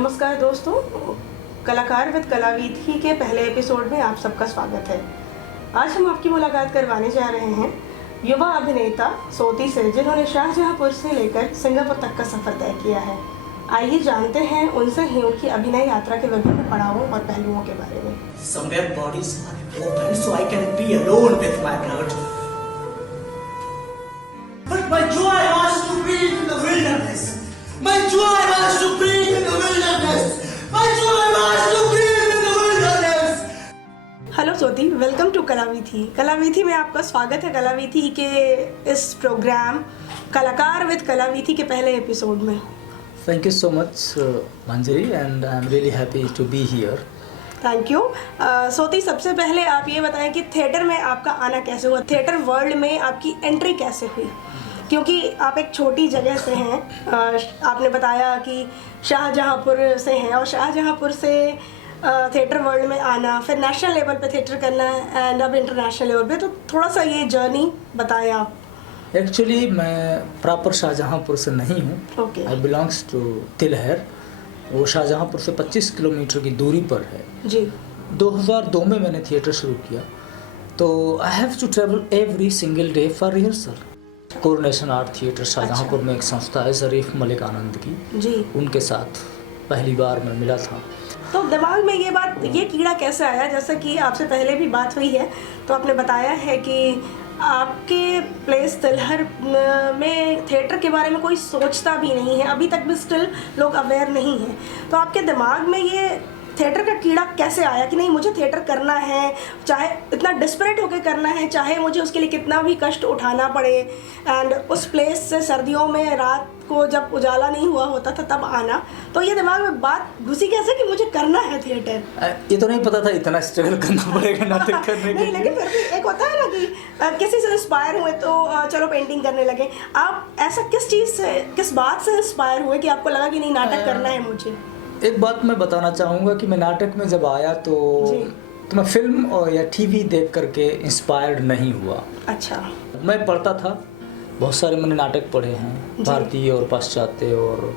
नमस्कार दोस्तों, कलाकार विद कलावीथी के पहले एपिसोड में आप सबका स्वागत है। आज हम आपकी मुलाकात करवाने जा रहे हैं युवा अभिनेता सोती से, जिन्होंने शाहजहांपुर से लेकर सिंगापुर तक का सफर तय किया है। आइए जानते हैं उनसे ही उनकी अभिनय यात्रा के विभिन्न पड़ावों और पहलुओं के बारे में। Somewhere bodies are important, so I can be alone with my blood. But my joy was to breathe in the wilderness. My joy was to breathe in the wilderness. My joy was to breathe in the wilderness. Hello सोती, welcome to कलावीथी। कलावीथी में आपका स्वागत है। कलावीथी के इस programme कलाकार with कलावीथी के पहले एपिसोड में। Thank you so much, Manjari, and I'm really happy to be here. Thank you. सोती, सबसे पहले आप ये बताएं कि थिएटर में आपका आना कैसे हुआ, थिएटर वर्ल्ड में आपकी एंट्री कैसे हुई, क्योंकि आप एक छोटी जगह से हैं। आपने बताया कि शाहजहांपुर से हैं और शाहजहांपुर से थिएटर वर्ल्ड में आना, फिर नेशनल लेवल पे थिएटर करना एंड अब इंटरनेशनल लेवल पे, तो थोड़ा सा ये जर्नी बताएं आप। एक्चुअली मैं प्रॉपर शाहजहांपुर से नहीं हूँ। Okay. I belongs to Tilhar. वो शाहजहांपुर से 25 किलोमीटर की दूरी पर है। जी। 2002 में मैंने थिएटर शुरू किया, तो I have to travel every single day for rehearsal. Coronation Art Theatre Shahjahanpur में एक संस्था है ज़रीफ मलिक आनंद की, जी, उनके साथ पहली बार मैं मिला था। तो दिमाग में ये कीड़ा कैसे आया? जैसा कि आपसे पहले भी बात हुई है, तो आपने बताया है कि आपके प्लेस तिलहर में थिएटर के बारे में कोई सोचता भी नहीं है, अभी तक भी स्टिल लोग अवेयर नहीं हैं। तो आपके दिमाग में ये थिएटर का कीड़ा कैसे आया कि नहीं, मुझे थिएटर करना है, चाहे इतना डिस्परेट होकर करना है, चाहे मुझे उसके लिए कितना भी कष्ट उठाना पड़े, एंड उस प्लेस से सर्दियों में रात को जब उजाला नहीं हुआ होता था तब आना। तो ये दिमाग में बात घुसी कैसे कि मुझे करना है थिएटर? ये तो नहीं पता था इतना स्ट्रगल करना पड़ेगा नाटक करने के नहीं, लेकिन फिर भी एक होता है ना कि किसी से इंस्पायर हुए तो चलो पेंटिंग करने लगे। आप ऐसा किस चीज़ से, किस बात से इंस्पायर हुए कि आपको लगा कि नहीं, नाटक करना है मुझे? एक बात मैं बताना चाहूँगा कि मैं नाटक में जब आया तो मैं फिल्म और या टीवी देख करके इंस्पायर्ड नहीं हुआ। अच्छा। मैं पढ़ता था, बहुत सारे मैंने नाटक पढ़े हैं, भारतीय और पाश्चात्य और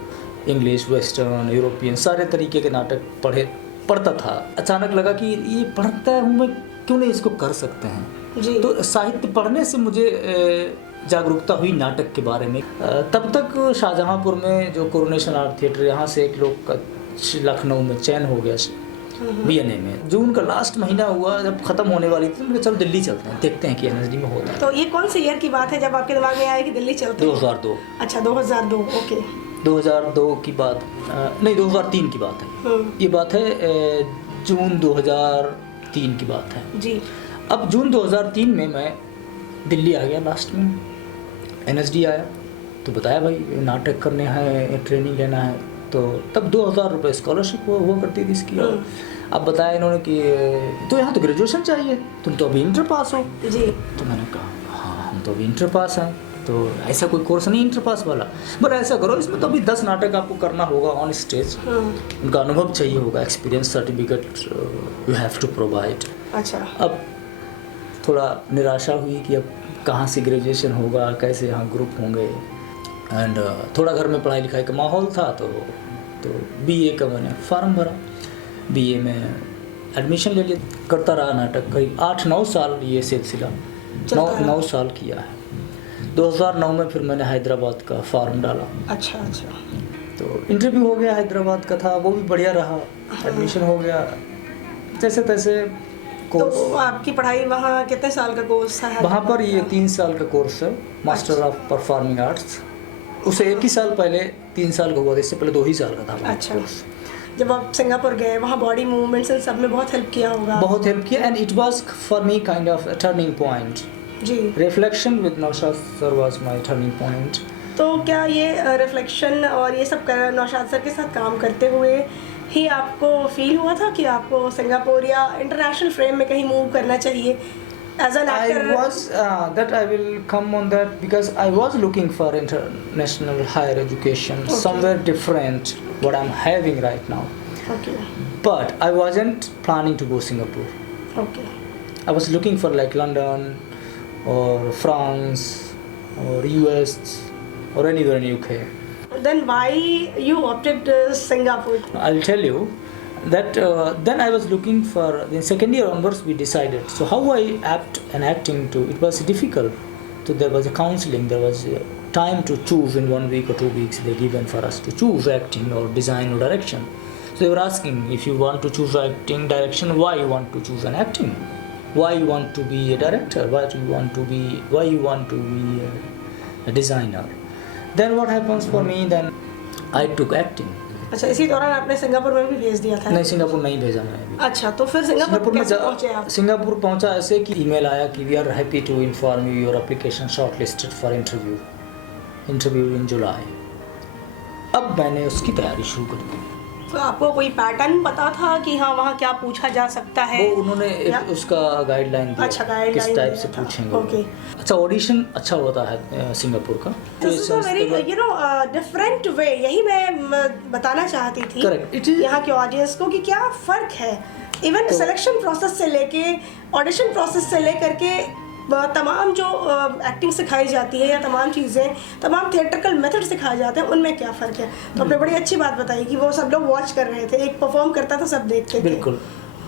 इंग्लिश, वेस्टर्न, यूरोपियन, सारे तरीके के नाटक पढ़ता था। अचानक लगा कि ये पढ़ता हूँ मैं, क्यों नहीं इसको कर सकते हैं। जी। तो साहित्य पढ़ने से मुझे जागरूकता हुई नाटक के बारे में। तब तक शाहजहांपुर में जो कोरोनेशन आर्ट थिएटर, यहाँ से एक लोग का लखनऊ में चयन हो गया, बीएनए में। जून का लास्ट महीना हुआ, जब खत्म होने वाली थी, तो चलो दिल्ली चलते हैं, देखते हैं कि एनएसडी में होता है। तो ये कौन से ईयर की बात है जब आपके दिमाग में आया कि दिल्ली चलते हैं? 2002। अच्छा, 2002। ओके। 2002 की बात नहीं, 2003 की बात है। ये बात है जून 2003 की बात है जी। अब जून 2003 में मैं दिल्ली आ गया। लास्ट में एनएसडी आया तो बताया भाई नाटक करने हैं, ट्रेनिंग लेना है। तो तब 2000 रुपये स्कॉलरशिप हुआ करती थी इसकी। अब बताया इन्होंने कि तो यहाँ तो ग्रेजुएशन चाहिए, तुम तो अभी इंटर पास हो। जी। तो मैंने कहा हाँ, हम तो अभी इंटर पास हैं, तो ऐसा कोई कोर्स नहीं इंटर पास वाला, पर ऐसा करो इसमें तो अभी 10 नाटक आपको करना होगा ऑन स्टेज। उनका अनुभव चाहिए होगा, experience certificate you have to provide. अच्छा। अब थोड़ा निराशा हुई कि अब कहाँ से ग्रेजुएशन होगा, कैसे यहाँ ग्रुप होंगे, एंड थोड़ा घर में पढ़ाई लिखाई का माहौल था। तो बीए का मैंने फॉर्म भरा, बीए में एडमिशन ले लिया। करता रहा नाटक करीब 8-9 साल, ये सिलसिला 9 साल किया है। 2009 में फिर मैंने हैदराबाद का फॉर्म डाला। अच्छा। तो इंटरव्यू हो गया, हैदराबाद का था, वो भी बढ़िया रहा, एडमिशन हो गया जैसे तैसे। तो आपकी पढ़ाई वहाँ कितने साल का कोर्स है? वहाँ पर ये 3 साल का कोर्स है, मास्टर ऑफ परफॉर्मिंग आर्ट्स। उसे 1 ही साल पहले 3 साल का हुआ था, इससे पहले 2 ही साल का था। अच्छा। जब आप सिंगापुर गए, वहाँ बॉडी मूवमेंट्स इन सब में बहुत हेल्प किया होगा? बहुत हेल्प किया, and it was for me kind of a turning point. जी। Reflection with Naushad sir was my turning point. तो क्या ये रिफ्लेक्शन और ये सब नौशाद सर के साथ काम करते हुए ही आपको फील हुआ था कि आपको सिंगापुर या इंटरनेशनल फ्रेम में कहीं मूव करना चाहिए as an actor? I was that I will come on that because I was looking for international higher education, somewhere different what I'm having right now. Okay. But I wasn't planning to go Singapore. Okay. I was looking for like London or France or US or anywhere in UK. Then why you opted Singapore? I'll tell you that then I was looking for, in second year onwards we decided. So how I apt and acting to, it was difficult. So there was a counseling, there was time to choose in 1 week or 2 weeks they given for us to choose acting or design or direction. So they were asking, if you want to choose acting direction, why you want to choose an acting? Why you want to be a director? Why you want to be a designer? Then what happens for me, then I took acting. अच्छा, इसी दौरान आपने Singapore में भी भेज दिया था? नहीं, सिंगापुर नहीं भेजा मैं अभी। अच्छा, तो फिर सिंगापुर कैसे पहुंचे आप? सिंगापुर पहुंचा ऐसे कि ईमेल आया कि we are happy to inform you your application shortlisted for interview in July. अब मैंने उसकी तैयारी शुरू कर दी। तो आपको कोई पैटर्न पता था कि हाँ वहाँ क्या पूछा जा सकता है? वो उन्होंने उसका गाइडलाइन दिया। अच्छा, गाइडलाइन किस टाइप से पूछेंगे। ओके। अच्छा, ऑडिशन अच्छा होता है सिंगापुर का। This is a very different way, यही मैं बताना चाहती थी। करेक्ट। यहाँ के ऑडियंस को कि क्या फ़र्क है इवन सिलेक्शन प्रोसेस से लेके ऑडिशन प्रोसेस से लेकर के तमाम जो एक्टिंग सिखाई जाती है या तमाम चीज़ें, तमाम थिएट्रिकल मेथड सिखाए जाते हैं, उनमें क्या फ़र्क है। तो आपने बड़ी अच्छी बात बताई कि वो सब लोग वॉच कर रहे थे, एक परफॉर्म करता था सब देखते थे। बिल्कुल।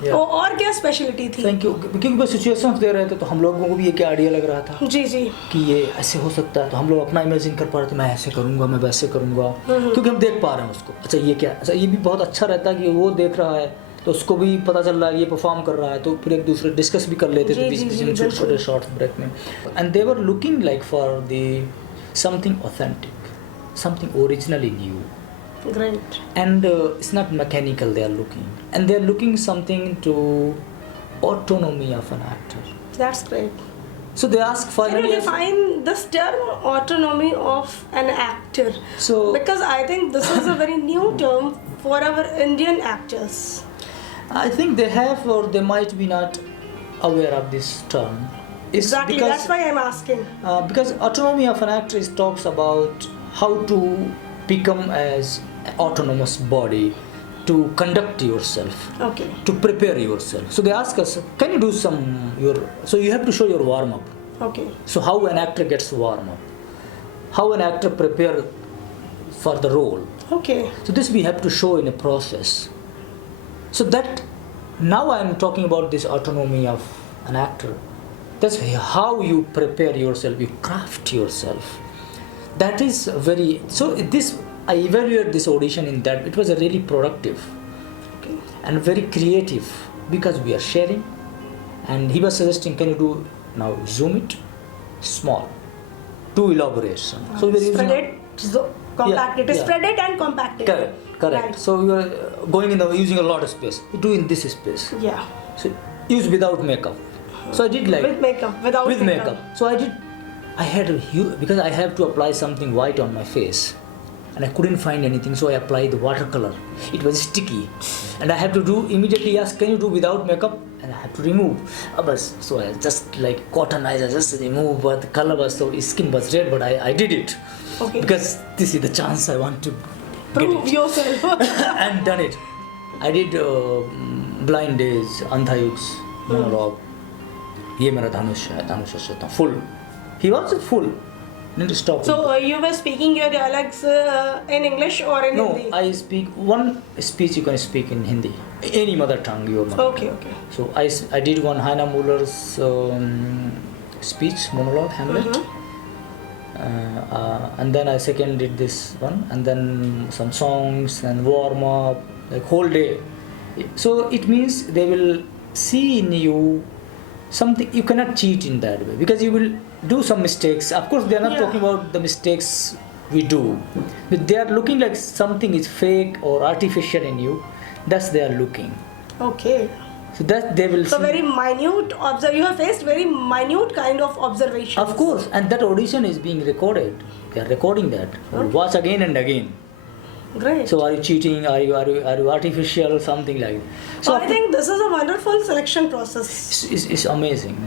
तो और क्या स्पेशलिटी थी? Thank you. क्योंकि वो सिचुएशंस दे रहे थे तो हम लोगों को भी एक आइडिया लग रहा था जी जी कि ये ऐसे हो सकता है, तो हम लोग अपना इमेजिन कर पा रहे थे, मैं ऐसे करूँगा, मैं वैसे करूँगा, क्योंकि हम देख पा रहे हैं उसको। अच्छा ये क्या, अच्छा ये भी बहुत अच्छा रहता है कि वो देख रहा है तो उसको भी पता चल रहा है ये परफॉर्म कर रहा है, तो फिर एक दूसरे डिस्कस भी कर लेते थे बीच बीच में छोटे छोटे शॉर्ट्स ब्रेक में। And they were looking like for the something authentic, something originally new. Great. And it's not mechanical they are looking, and they are looking something to autonomy of an actor. That's great. So they ask Can finally. you define this term autonomy of an actor? So Because I think this is a very new term for our Indian actors. I think they have, or they might be not aware of this term. It's Exactly. because, That's why I'm asking. because autonomy of an actor is talks about how to become as an autonomous body to conduct yourself, Okay. to prepare yourself. So they ask us, can you do some so you have to show your warm up. Okay. So how an actor gets warm up, how an actor prepare for the role. Okay. So this we have to show in a process. So that now I am talking about this autonomy of an actor. That's how you prepare yourself, you craft yourself. That is very, so this I evaluate this audition in that it was a really productive Okay. and very creative, because we are sharing, and he was suggesting, can you do now zoom it small, do elaboration. So we are Spread using it, compact it. yeah. Spread it and compact it. correct. Right. So we are going in the using a lot of space. We do in this space. Yeah. So use without makeup. So I did like With makeup, without with makeup. So I did. I had a huge, because I have to apply something white on my face, and I couldn't find anything. So I applied the watercolor. It was sticky, and I have to do immediately. Ask, can you do without makeup? And I have to remove. So I just like cotton eyes. I just remove, but the color was so skin was red, but I did it. Okay. Because this is the chance I want to Prove get it. yourself. And done it. I did Blind Days, Andhayuks monologue. ये मेरा धनुष है, धनुष से full. He was full. Didn't stop. So you were speaking your dialects in English or in no, Hindi? I speak one speech you can speak in Hindi, any mother tongue your mother. Okay, okay. So I did one Heiner Muller's speech monologue Hamlet. And then I second did this one, and then some songs and warm up, like whole day. So it means they will see in you something. You cannot cheat in that way, because you will do some mistakes. Of course they are not Yeah. talking about the mistakes we do, but they are looking like something is fake or artificial in you. That's they are looking. Okay. So that they will So see. very minute you have faced very minute kind of observations. Of course, and that audition is being recorded. They are recording that. We'll watch again and again. Great. So are you cheating? Are you artificial? Something like that. So I think this is a wonderful selection process. It's amazing.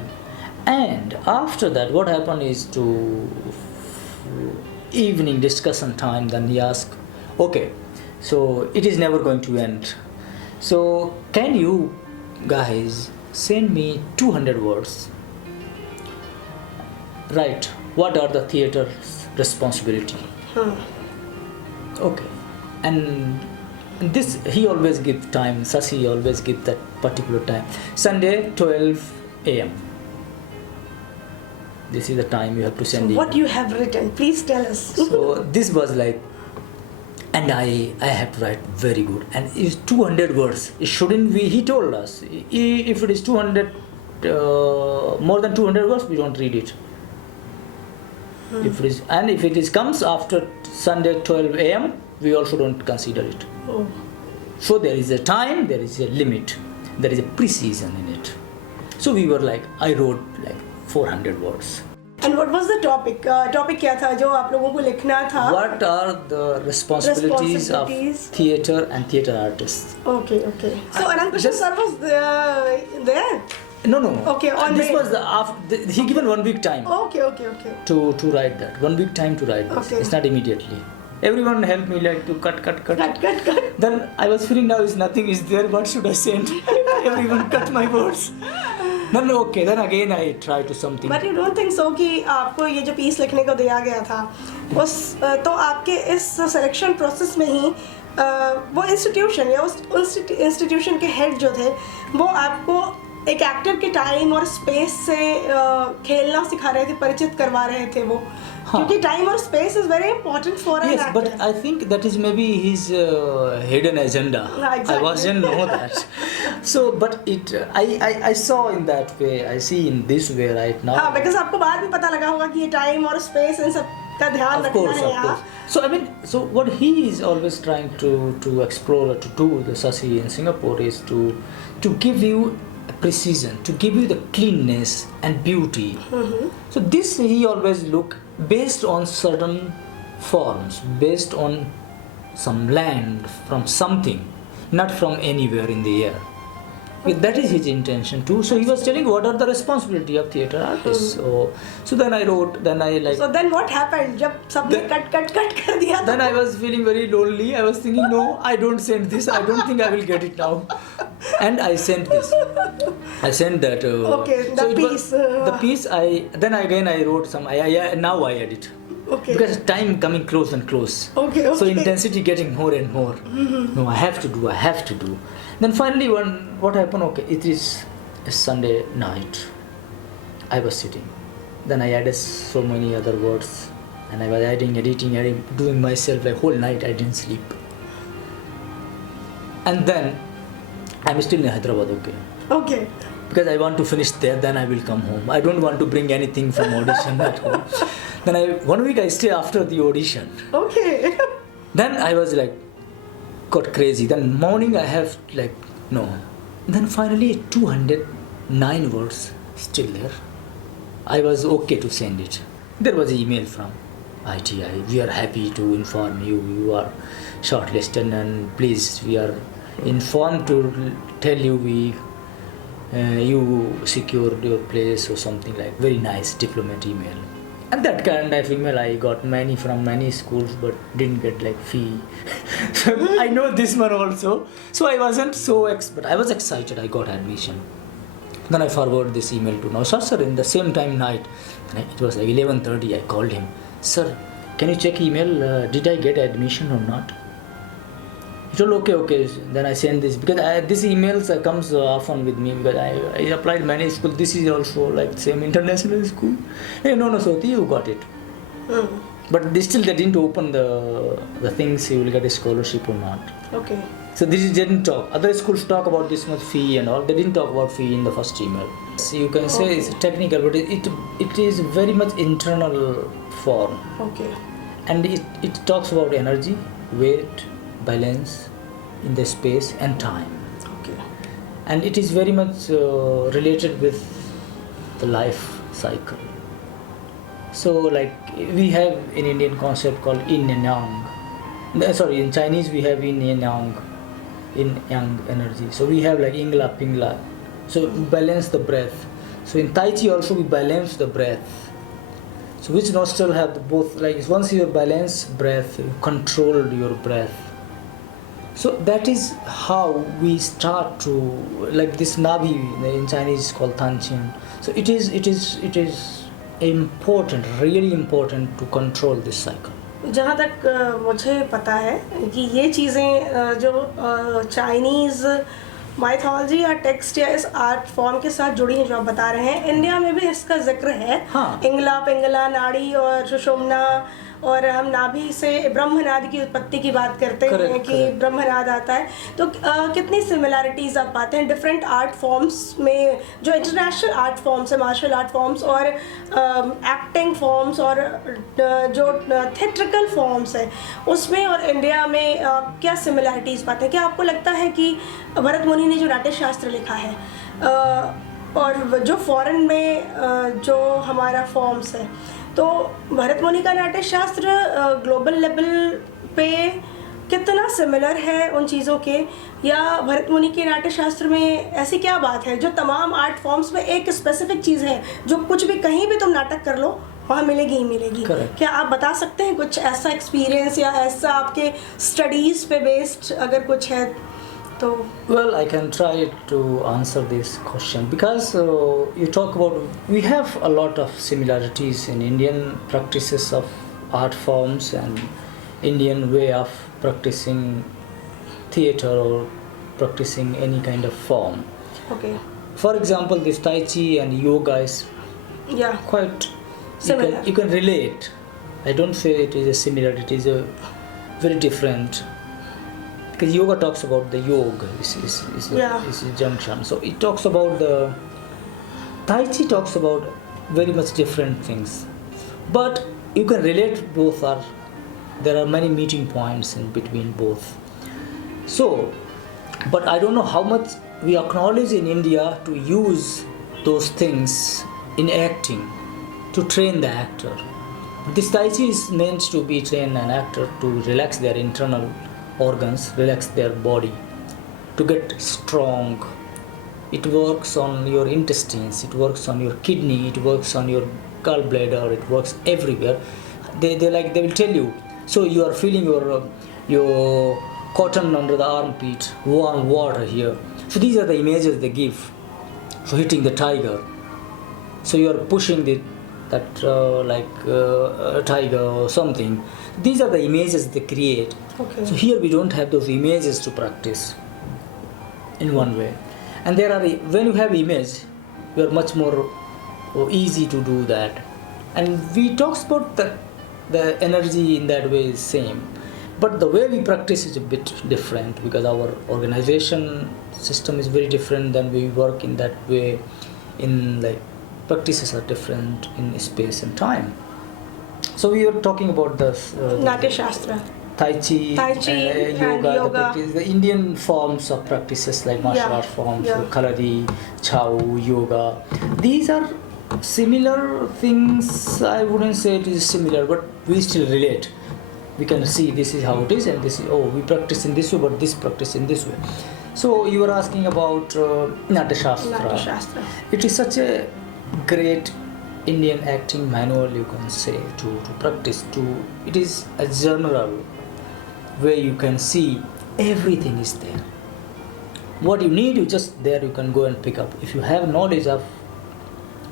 And after that, what happened is to evening discussion time. Then he asked, okay, so it is never going to end. So can you guys send me 200 words? Right. What are the theater's responsibility? Okay. And this, he always give time, Sasi always give that particular time. Sunday, 12 a.m. This is the time you have to send What you have written, please tell us. So this was like, and I have to write very good. And it's 200 words. It shouldn't be, he told us, if it is 200, more than 200 words, we don't read it. If it is, and if it is comes after Sunday 12 a.m., we also don't consider it. Oh. So there is a time, there is a limit, there is a pre-season in it. So we were like, I wrote like 400 words. And what was the topic? Topic क्या था जो आप लोगों को लिखना था? What are the responsibilities of theatre and theatre artists? Okay. So Anand Krishnan sir was there? No. Okay, on this mail. was he given 1 week time Okay. to write that. 1 week time to write this. Okay. It's not immediately. Everyone helped me like to cut. Cut. Then I was feeling now is nothing is there. What should I send? Everyone cut my words. Then okay. Then again I try to something. But you don't think so कि आपको ये जो piece लिखने को दिया गया था उस तो आपके इस सिलेक्शन प्रोसेस में ही वो इंस्टीट्यूशन या उस इंस्टीट्यूशन के हेड जो थे वो आपको एक एक्टर के टाइम और स्पेस से खेलना सिखा रहे थे, परिचित करवा रहे थे वो, क्योंकि टाइम और space is very important for an Yes, but I think that is maybe his hidden agenda. Exactly. I wasn't know that. So, but it, I saw in that way. I see in this way right now. हाँ, because आपको बाद में पता लगा होगा कि ये time और स्पेस इन सब का ध्यान Of रखना course, है of यहाँ. course. So I mean, so what he is always trying to explore or to do the Sasi in Singapore is to give you precision, to give you the cleanness and beauty. So this he always look based on certain forms, based on some land from something, not from anywhere in the air. That is his intention too. So he was telling what are the responsibility of theatre artists. So then I wrote, then I like. So then what happened जब सबने cut कर दिया Then I was feeling very lonely. I was thinking, no, I don't send this. I don't think I will get it now. And I sent this. I sent that. Okay, the so it was- piece. The piece. Then again I wrote some. Now I edit. Okay. Because time coming close and close. Okay. So intensity getting more and more. No, I have to do. Then finally, what happened? Okay, it is a Sunday night. I was sitting. Then I added so many other words, and I was editing, doing myself like whole night. I didn't sleep. And then I'm still in Hyderabad. Okay. Because I want to finish there, then I will come home. I don't want to bring anything from audition at home. Then 1 week I stay after the audition. Okay. Then I was like, got crazy. Then morning I have like, no. Then finally 209 words still there. I was okay to send it. There was an email from ITI. We are happy to inform you, you are shortlisted and please we are informed to tell you you secured your place or something like very nice diplomat email. And that kind of email I got many from many schools but didn't get like fee. So I know this one also. So I wasn't so but I was excited. I got admission. Then I forwarded this email to Nausar sir in the same time night. It was like 11:30. I called him. Sir, can you check email? Did I get admission or not? He told okay. Then I sent this because this emails comes often with me because I applied many schools. This is also like same international school. Hey, no, Soti, you got it. But still they didn't open the things you will get a scholarship or not. Okay. So this didn't talk. Other schools talk about this much fee and all. They didn't talk about fee in the first email. So you can say it's technical, but it is very much internal form. Okay. And it talks about energy, weight, balance in the space and time. Okay. And it is very much related with the life cycle. So like we have an Indian concept called yin and yang. In Chinese we have yin and yang, yin yang energy. So we have like ingla, pingla. So we balance the breath. So in Tai Chi also we balance the breath. So which nostril have both, like once you balance breath, you control your breath. So that is how we start to, like this Nabi in Chinese is called Tanqin. So it is important, really important to control this cycle. जहाँ तक मुझे पता है कि ये चीज़ें जो Chinese mythology या टेक्स्ट या इस आर्ट फॉर्म के साथ जुड़ी हैं जो आप बता रहे हैं, इंडिया में भी इसका जिक्र है। हाँ। इंगला, पिंगला, नाड़ी और सुषुम्ना, और हम नाभि से ब्रह्मनाद की उत्पत्ति की बात करते हैं कि ब्रह्मनाद आता है। तो कितनी सिमिलैरिटीज़ आप पाते हैं डिफरेंट आर्ट फॉर्म्स में, जो इंटरनेशनल आर्ट फॉर्म्स है, मार्शल आर्ट फॉर्म्स और एक्टिंग फॉर्म्स और जो थिएट्रिकल फॉर्म्स है उसमें, और इंडिया में क्या सिमिलैरिटीज़ पाते हैं? क्या आपको लगता है कि भरत मुनि ने जो नाट्य शास्त्र लिखा है और जो फॉरेन में जो हमारा फॉर्म्स है, तो भरत मुनि का नाट्य शास्त्र ग्लोबल लेवल पे कितना सिमिलर है उन चीज़ों के, या भरत मुनि के नाट्य शास्त्र में ऐसी क्या बात है जो तमाम आर्ट फॉर्म्स में एक स्पेसिफिक चीज़ है जो कुछ भी कहीं भी तुम नाटक कर लो वहाँ मिलेगी ही मिलेगी? क्या आप बता सकते हैं कुछ ऐसा एक्सपीरियंस या ऐसा आपके स्टडीज़ पे बेस्ड अगर कुछ है तो? Well, I can try to answer this question because you talk about, we have a lot of similarities in Indian practices of art forms and Indian way of practicing theatre or practicing any kind of form. Okay. For example, this Tai Chi and yoga is quite similar. You can relate. I don't say it is a similar, it is a very different. Because yoga talks about the yoga, is a junction. So it talks about the Tai Chi talks about very much different things. But you can relate both are, there are many meeting points in between both. So, but I don't know how much we acknowledge in India to use those things in acting, to train the actor. This Tai Chi is meant to be trained an actor to relax their internal organs, relax their body, to get strong. It works on your intestines, it works on your kidney, it works on your gallbladder, it works everywhere. They will tell you. So you are feeling your cotton under the armpit, warm water here. So these are the images they give. So hitting the tiger. So you are pushing a tiger or something. These are the images they create. Okay. So here we don't have those images to practice in one way. And there are, when you have image, you are much more easy to do that. And we talks about the energy in that way is same. But the way we practice is a bit different because our organization system is very different than we work in that way. In practices are different in space and time. So we are talking about the Natya Shastra, Tai Chi and yoga. The Indian forms of practices like martial art forms, Kalari, Chow, yoga. These are similar things. I wouldn't say it is similar, but we still relate. We can see this is how it is, and this is, we practice in this way, but this practice in this way. So you were asking about Natya Shastra. It is such a great Indian acting manual, you can say, to practice. It is a general where you can see everything is there. What you need, you just there, you can go and pick up. If you have knowledge of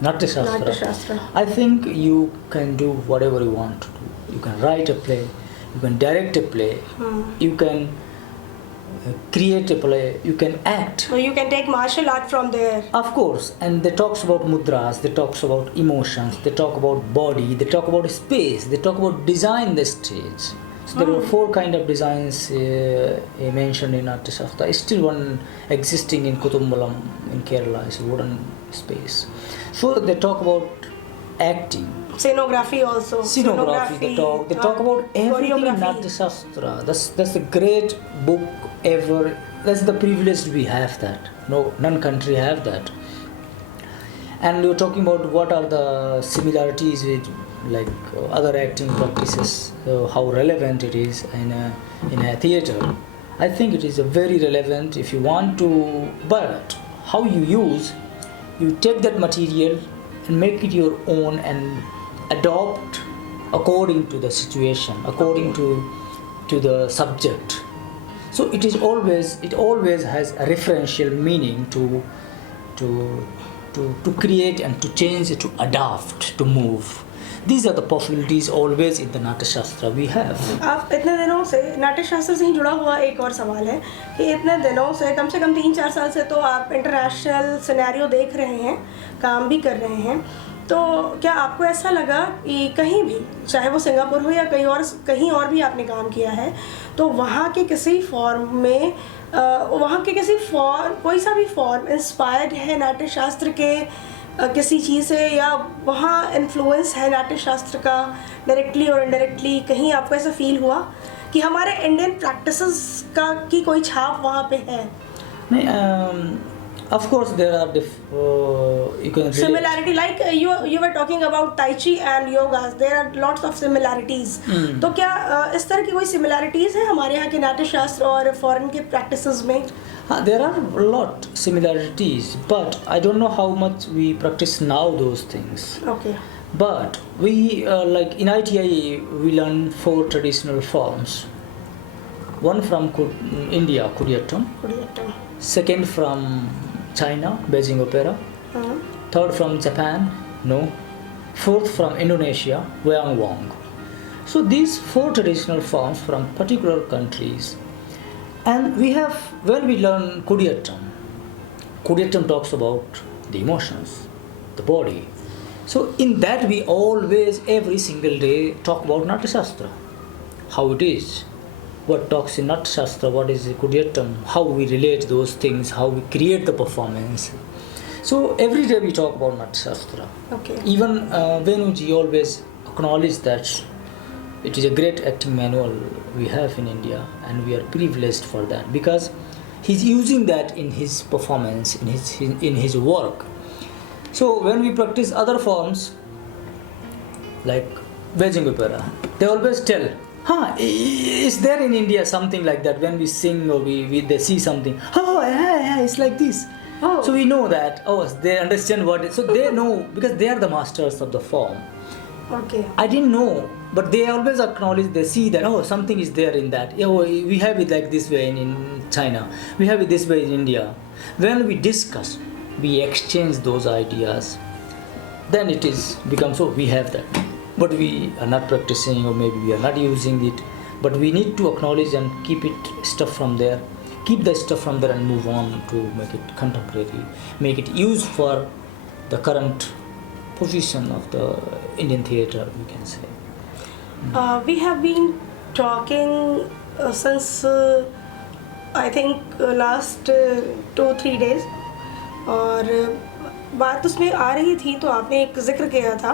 Natya Shastra, I think you can do whatever you want to do. You can write a play, you can direct a play, you can create a play, you can act. So you can take martial art from there. Of course, and they talks about mudras, they talks about emotions, they talk about body, they talk about space, they talk about design the stage. So there were 4 kind of designs mentioned in Natya Shastra. Still one existing in Kutumbalam in Kerala is wooden space. So they talk about acting. Scenography also. Scenography. They talk about everything in Natya Shastra. That's a great book ever. That's the privilege we have that. None country have that. And you're talking about what are the similarities with other acting practices, how relevant it is in a theatre. I think it is very relevant if you want to, but how you take that material and make it your own and adopt according to the situation, according to the subject. So it always has a referential meaning to create and to change, to adapt, to move. These are the possibilities always in the Natya Shastra we have. आप इतने दिनों से नाट्य शास्त्र से ही जुड़ा हुआ एक और सवाल है कि इतने दिनों से कम 3-4 साल से तो आप इंटरनेशनल सिनेरियो देख रहे हैं, काम भी कर रहे हैं, तो क्या आपको ऐसा लगा कि कहीं भी, चाहे वो सिंगापुर हो या कहीं और भी आपने काम किया है, तो वहाँ के किसी फॉर्म में वहाँ के कोई सा भी फॉर्म इंस्पायर्ड है नाट्य शास्त्र के किसी चीज़ से, या वहाँ इन्फ्लुएंस है नाट्य शास्त्र का डायरेक्टली और इनडायरेक्टली, कहीं आपको ऐसा फील हुआ कि हमारे इंडियन प्रैक्टिसेस का की कोई छाप वहाँ पे है? नहीं, of course there are you can similarity, like you were talking about tai chi and yogas, there are lots of similarities. तो क्या इस तरह की कोई similarities है हमारे यहाँ के नाट्य शास्त्र और फॉरेन के practices में? There are a lot similarities, but I don't know how much we practice now those things. Okay. But we like in ITI we learn 4 traditional forms. One from India, Kudiyattam. Second from China, Beijing Opera. Third from Japan, no. Fourth from Indonesia, Wayang Wong. So these 4 traditional forms from particular countries. And we have, when we learn Kudiyattam talks about the emotions, the body. So in that we always, every single day, talk about Natya Shastra, how it is, what talks in Natya Shastra, what is Kudiyattam, how we relate those things, how we create the performance. So every day we talk about Natya Shastra. Okay. Even Venuji always acknowledged that it is a great acting manual we have in India, and we are privileged for that because he's using that in his performance, in his work. So when we practice other forms like Beijing Opera, they always tell, is there in India something like that? When we sing or they see something, it's like this. Oh. So we know that, they understand what it is. So they know because they are the masters of the form. Okay. I didn't know, but they always acknowledge, they see that, something is there in that. We have it like this way in China. We have it this way in India. When we discuss, we exchange those ideas, then it becomes, we have that. But we are not practicing, or maybe we are not using it. But we need to acknowledge and keep stuff from there. Keep the stuff from there and move on to make it contemporary, make it used for the current position of the Indian theatre, we can say. We have been talking since I think last 2-3 days, और बात उसमें आ रही थी तो आपने एक जिक्र किया था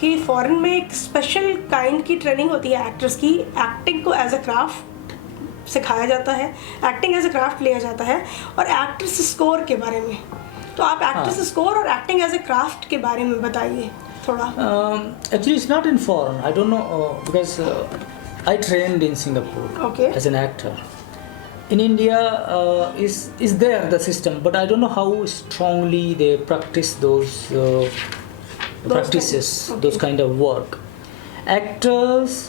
कि फॉरेन में एक स्पेशल काइंड की ट्रेनिंग होती है एक्टर्स की, एक्टिंग को एज अ क्राफ्ट सिखाया जाता है, एक्टिंग एज अ क्राफ्ट लिया जाता है, और एक्टर्स स्कोर के बारे में, तो आप एक्टर्स स्कोर और एक्टिंग एज अ क्राफ्ट के बारे में बताइए थोड़ा. Actually, it's not in foreign. I don't know because I trained in Singapore as an actor. In India, is there the system, but I don't know how strongly they practice those practices, those kind of work. Actors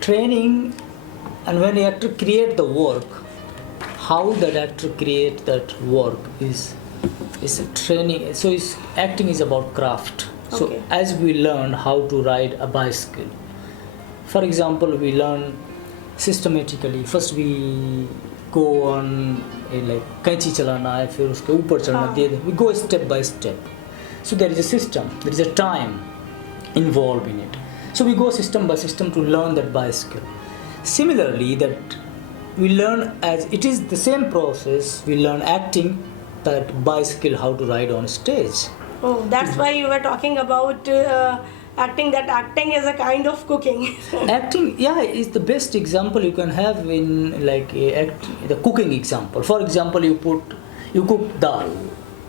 training, and when the actor create the work, how that actor create that work is training. So acting is about craft. So as we learn how to ride a bicycle, for example, we learn systematically. First we go on like कैंची चलाना है, फिर उसके ऊपर चढ़ना दे. We go step by step. So there is a system, there is a time involved in it. So we go system by system to learn that bicycle. Similarly, that we learn, as it is the same process, we learn acting, that bicycle, how to ride on stage. Oh, that's why you were talking about acting, that acting is a kind of cooking. Acting, is the best example you can have in like the cooking example. For example, you cook dal,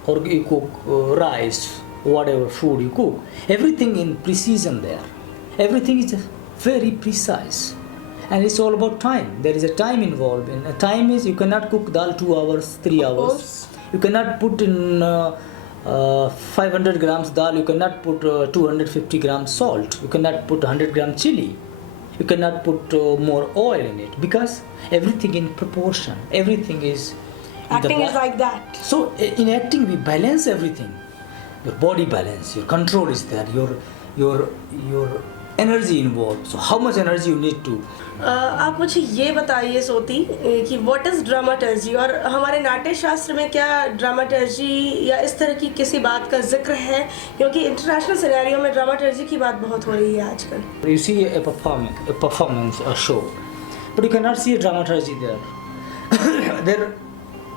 or you cook rice, whatever food you cook. Everything in precision there. Everything is very precise. And it's all about time. There is a time involved. And a time is, you cannot cook dal 2 hours, 3 hours. You cannot put in 500 grams dal, you cannot put 250 grams salt. You cannot put 100 grams chili. You cannot put more oil in it, because everything in proportion. Everything is... Acting is like that. So in acting we balance everything. Your body balance, your control is there, your energy involved. So how much energy you need to. आप मुझे ये बताइए सोती कि what is dramaturgy, और हमारे नाट्य शास्त्र में क्या ड्रामाटर्जी या इस तरह की किसी बात का जिक्र है, क्योंकि इंटरनेशनल सिनेरियो में ड्रामाटर्जी की बात बहुत हो रही है आजकल. You see a performance, a show, but you cannot see a dramaturgy there. There.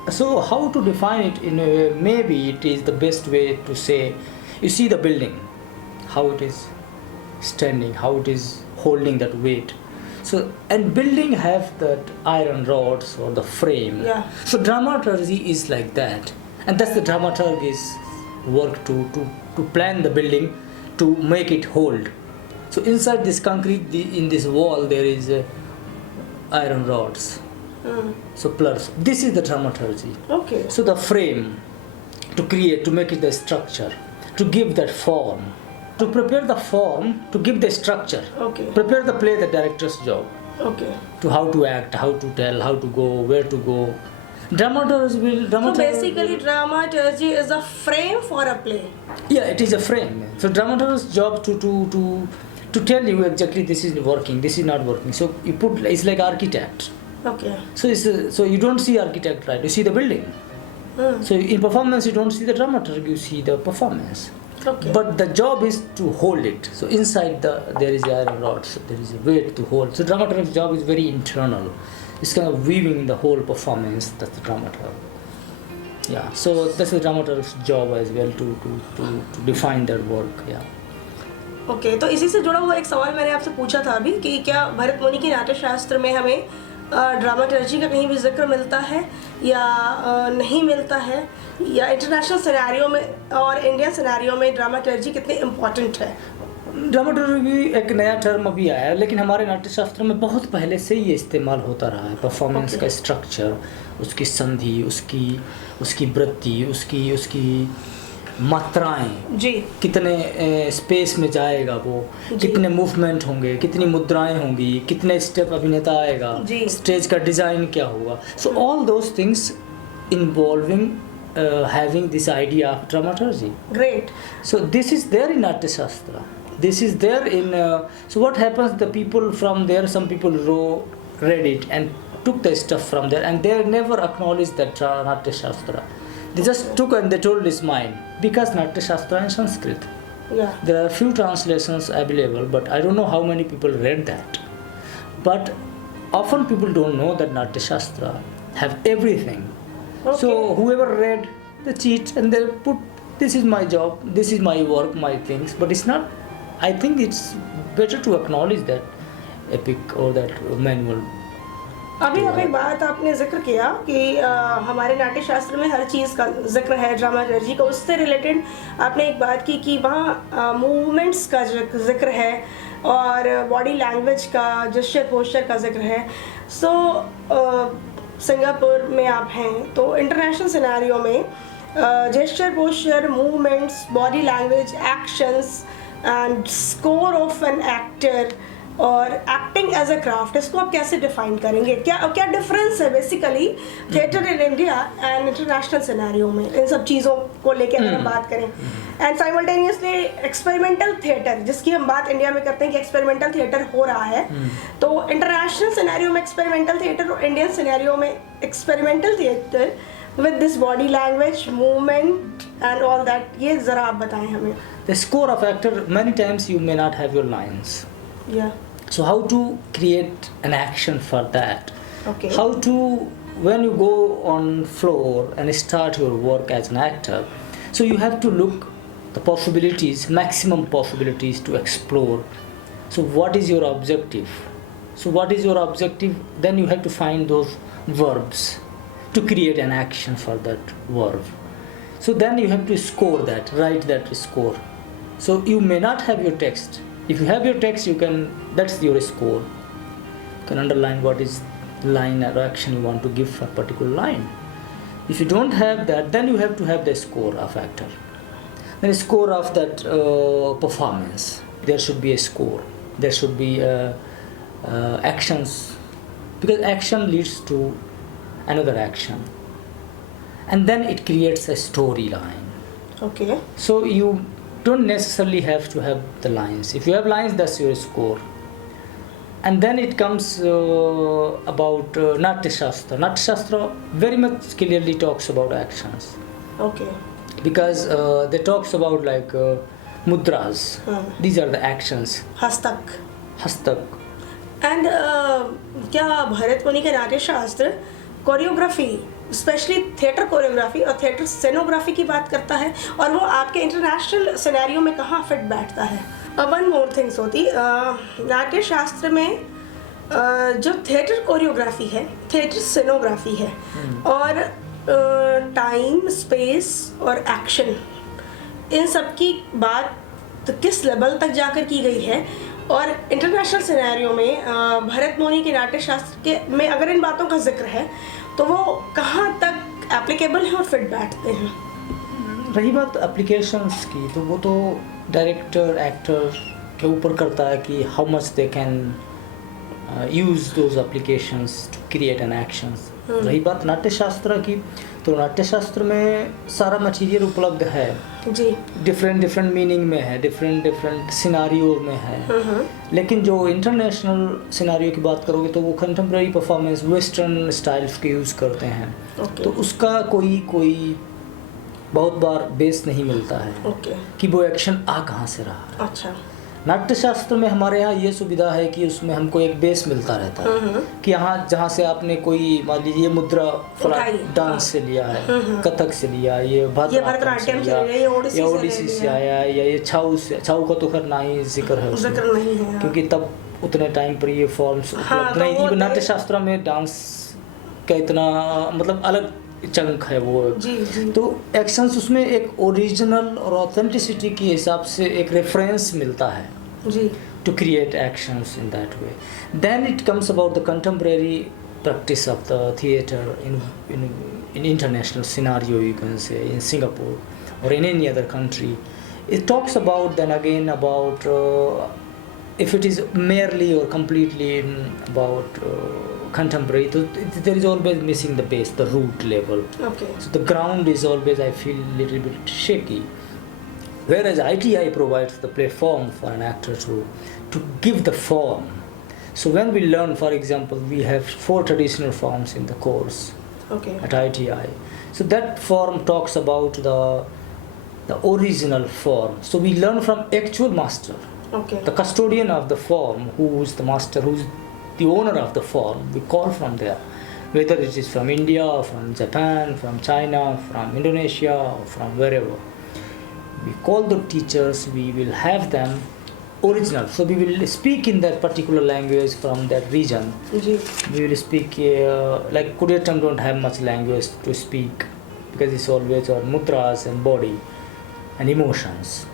So how to define it? In a way, maybe it is the best way to say. You see the building, how it is standing, how it is holding that weight. So, and building have that iron rods or the frame. Yeah. So dramaturgy is like that, and that's the dramaturg's work to plan the building, to make it hold. So inside this concrete, in this wall, there is iron rods. So plus, this is the dramaturgy. Okay. So the frame, to create, to make it the structure, to give that form, to prepare the form, to give the structure. Okay. Prepare the play, the director's job. Okay. To how to act, how to tell, how to go, where to go. Dramaturgy So basically, dramaturgy is a frame for a play. Yeah, it is a frame. So dramaturg's job to tell you exactly this is working, this is not working. So you put, it's like architect. Okay. So you don't see architect, right? You see the building. So in performance you don't see the dramaturg, you see the performance. Okay. But the job is to hold it. So inside there is iron rods, so there is a weight to hold. So dramaturg's job is very internal. It's kind of weaving the whole performance. That's the dramaturg. Yeah. So that's the dramaturg's job as well, to define their work. Yeah. Okay तो इसी से जुड़ा हुआ एक सवाल मैंने आपसे पूछा था अभी कि क्या भरत मुनि के नाट्य शास्त्र में हमें ड्रामाटर्जी का कहीं भी जिक्र मिलता है या नहीं मिलता है, या इंटरनेशनल सिनेरियो में और इंडियन सिनेरियो में ड्रामाटर्जी कितनी इम्पोर्टेंट है? ड्रामाटर्जी एक नया टर्म अभी आया है, लेकिन हमारे नाट्य शास्त्र में बहुत पहले से ये इस्तेमाल होता रहा है. परफॉर्मेंस का स्ट्रक्चर, उसकी संधि, उसकी वृत्ति, उसकी मात्राएं जी, कितने स्पेस में जाएगा वो, कितने मूवमेंट होंगे, कितनी मुद्राएं होंगी, कितने स्टेप अभिनेता आएगा, स्टेज का डिज़ाइन क्या होगा. So all those things involving having this idea of dramaturgy. Great. So this is there in Natya Shastra. This is there in. So what happens? The people from there, some people read it and took the stuff from there, and they never acknowledged that Natya Shastra. They just took and they told it's mine, because Natya Shastra in Sanskrit. Yeah. There are few translations available, but I don't know how many people read that. But often people don't know that Natya Shastra have everything. Okay. So whoever read the cheat and they put, this is my job, this is my work, my things, but it's not. I think it's better to acknowledge that epic or that manual. अभी एक बात आपने जिक्र किया कि हमारे नाट्य शास्त्र में हर चीज़ का जिक्र है ड्रामाटर्जी का, उससे रिलेटेड आपने एक बात की कि वहाँ मूवमेंट्स का जिक्र है और बॉडी लैंग्वेज का, जेस्चर पोस्चर का जिक्र है. सो सिंगापुर में आप हैं तो इंटरनेशनल सिनेरियो में gesture posture, movements, body language, actions and score of an actor और एक्टिंग एज अ क्राफ्ट, इसको आप कैसे डिफाइन करेंगे? क्या डिफरेंस है basically theatre in India and international scenario में, इन सब चीज़ों को लेके अगर हम बात करें? एंड साइमल्टेनियसली एक्सपेरिमेंटल थिएटर, जिसकी हम बात इंडिया में करते हैं कि एक्सपेरिमेंटल थिएटर हो रहा है, तो इंटरनेशनल सिनेरियो में एक्सपेरिमेंटल थिएटर और इंडियन सिनेरियो में experimental theatre with this body language, movement and all that, ये ज़रा आप बताएं हमें. The score of actor, many times you may not have your lines. Yeah. So how to create an action for that? Okay. How to, when you go on floor and start your work as an actor, so you have to look the possibilities, maximum possibilities to explore. So what is your objective? So what is your objective? Then you have to find those verbs to create an action for that verb. So then you have to score that, write that score. So you may not have your text. If you have your text, you can, that's your score. You can underline what is line or action you want to give for a particular line. If you don't have that, then you have to have the score of actor. Then a score of that performance. There should be a score. There should be actions, because action leads to another action, and then it creates a storyline. Okay. So you, don't necessarily have to have the lines. If you have lines, that's your score. And then it comes about Natya Shastra. Natya Shastra very much clearly talks about actions, Okay. because they talks about like mudras. These are the actions. हस्तक. Hastak. And क्या भरत मुनि के नाट्य शास्त्र choreography, specially theatre choreography और theatre stenography की बात करता है, और वो आपके इंटरनेशनल सिनेरियो में कहाँ फिट बैठता है? वन मोर थिंग्स होती नाट्य शास्त्र में जो थिएटर कोरियोग्राफी है, थिएटर स्टेनोग्राफी है, और टाइम, स्पेस और एक्शन, इन सब की बात किस लेवल तक जाकर की गई है, और इंटरनेशनल सिनेरियो में भरत मुनि के नाट्य शास्त्र के में अगर इन बातों का जिक्र है तो वो कहाँ तक एप्लीकेबल है और फिट बैठते हैं? रही बात एप्लीकेशंस की, तो वो तो डायरेक्टर एक्टर के ऊपर करता है कि how much they can use those applications to create an actions. रही बात नाट्य शास्त्र की, तो नाट्य शास्त्र में सारा मटेरियल उपलब्ध है जी, डिफरेंट मीनिंग में है, डिफरेंट सिनारियो में है। लेकिन जो इंटरनेशनल सिनारियो की बात करोगे तो वो कंटेम्प्रेरी परफॉर्मेंस वेस्टर्न स्टाइल्स के यूज़ करते हैं। तो उसका कोई बहुत बार बेस नहीं मिलता है कि वो एक्शन आ कहाँ से रहा है। अच्छा। नाट्य शास्त्र में हमारे यहाँ ये सुविधा है कि उसमें हमको एक बेस मिलता रहता है कि यहाँ जहाँ से आपने कोई मान लीजिए ये मुद्रा डांस से लिया है, कथक से लिया, ये भरतनाट्यम से लिया, या ओडिसी से आया, या ये छाऊ का तो खैर ना ही जिक्र है उसमें, नहीं है, क्योंकि तब उतने टाइम पर ये फॉर्म्स उपलब्ध नहीं थी। नाट्य शास्त्र में डांस का इतना मतलब अलग चंक है वो। जी। तो एक्शंस उसमें एक ओरिजिनल और ऑथेंटिसिटी के हिसाब से एक रेफरेंस मिलता है जी, to create actions in that way. Then it comes about the contemporary practice of the theater in international scenario, you can say in Singapore or in any other country. It talks about then again about if it is merely or completely about contemporary, so there is always missing the base, the root level. Okay. So the ground is always, I feel, little bit shaky. Whereas ITI provides the platform for an actor to give the form. So when we learn, for example, we have 4 traditional forms in the course at ITI. So that form talks about the original form. So we learn from actual master, the custodian of the form, who is the master, who is the owner of the form. We call from there, whether it is from India, from Japan, from China, from Indonesia, or from wherever. We call the teachers, we will have them original. So we will speak in that particular language from that region. We will speak, like Kudyatam don't have much language to speak because it's always on mudras and body and emotions.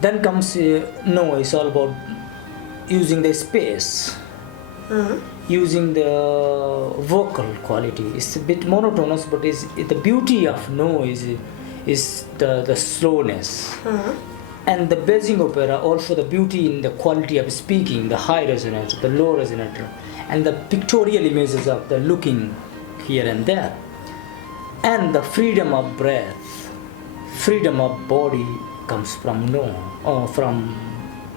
Then comes no, it's all about using the space, using the vocal quality. It's a bit monotonous, but the beauty of no is the slowness. And the Beijing opera also the beauty in the quality of speaking, the high resonator, the low resonator, and the pictorial images of the looking here and there, and the freedom of breath, freedom of body comes from from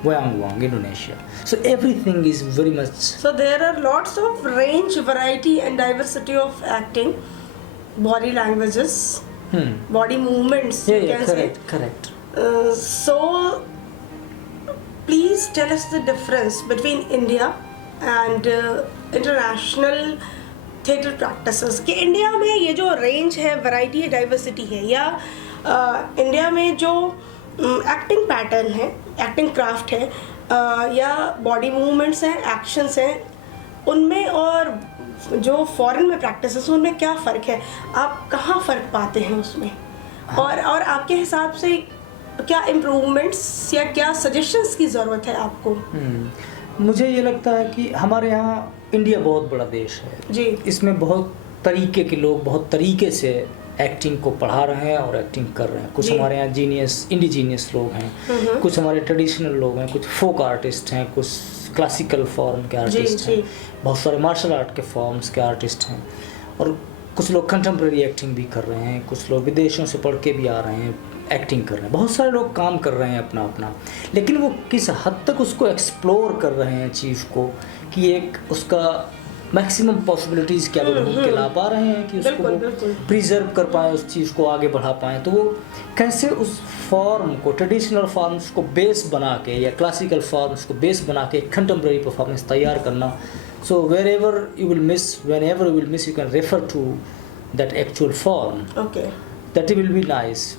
Wayang, Indonesia. So everything is very much. So there are lots of range, variety, and diversity of acting, body languages, body movements. Correct. So please tell us the difference between India and international theatre practices. कि India में ये जो range है, variety है, diversity है, या India में जो एक्टिंग पैटर्न है, एक्टिंग क्राफ्ट है, या बॉडी मूवमेंट्स हैं, एक्शंस हैं, उनमें और जो फॉरेन में प्रैक्टिसेस उनमें क्या फ़र्क है? आप कहाँ फ़र्क पाते हैं उसमें? और आपके हिसाब से क्या इम्प्रूवमेंट्स या क्या सजेशंस की ज़रूरत है आपको? मुझे ये लगता है कि हमारे यहाँ इंडिया बहुत बड़ा देश है जी, इसमें बहुत तरीके के लोग बहुत तरीके से एक्टिंग को पढ़ा रहे हैं और एक्टिंग कर रहे हैं। कुछ हमारे यहाँ इंडिजीनियस लोग हैं, कुछ हमारे ट्रेडिशनल लोग हैं, कुछ फोक आर्टिस्ट हैं, कुछ क्लासिकल फॉर्म के आर्टिस्ट हैं, बहुत सारे मार्शल आर्ट के फॉर्म्स के आर्टिस्ट हैं, और कुछ लोग कंटेम्प्रेरी एक्टिंग भी कर रहे हैं, कुछ लोग विदेशों से पढ़ के भी आ रहे हैं, एक्टिंग कर रहे हैं, बहुत सारे लोग काम कर रहे हैं अपना अपना, लेकिन वो किस हद तक उसको एक्सप्लोर कर रहे हैं चीज़ को कि एक उसका मैक्सिमम पॉसिबिलिटीज़ क्या वो ढूंढ के ला पा रहे हैं कि उसको बिल्कुल, वो बिल्कुल। प्रिजर्व कर पाएँ, उस चीज़ को आगे बढ़ा पाएँ। तो वो कैसे उस फॉर्म को, ट्रेडिशनल फॉर्म्स को बेस बना के या क्लासिकल फॉर्म्स को बेस बना के कंटेम्प्रेरी परफॉर्मेंस तैयार करना। So wherever you will miss, whenever you will miss, you can refer to that actual form. Okay, that will be nice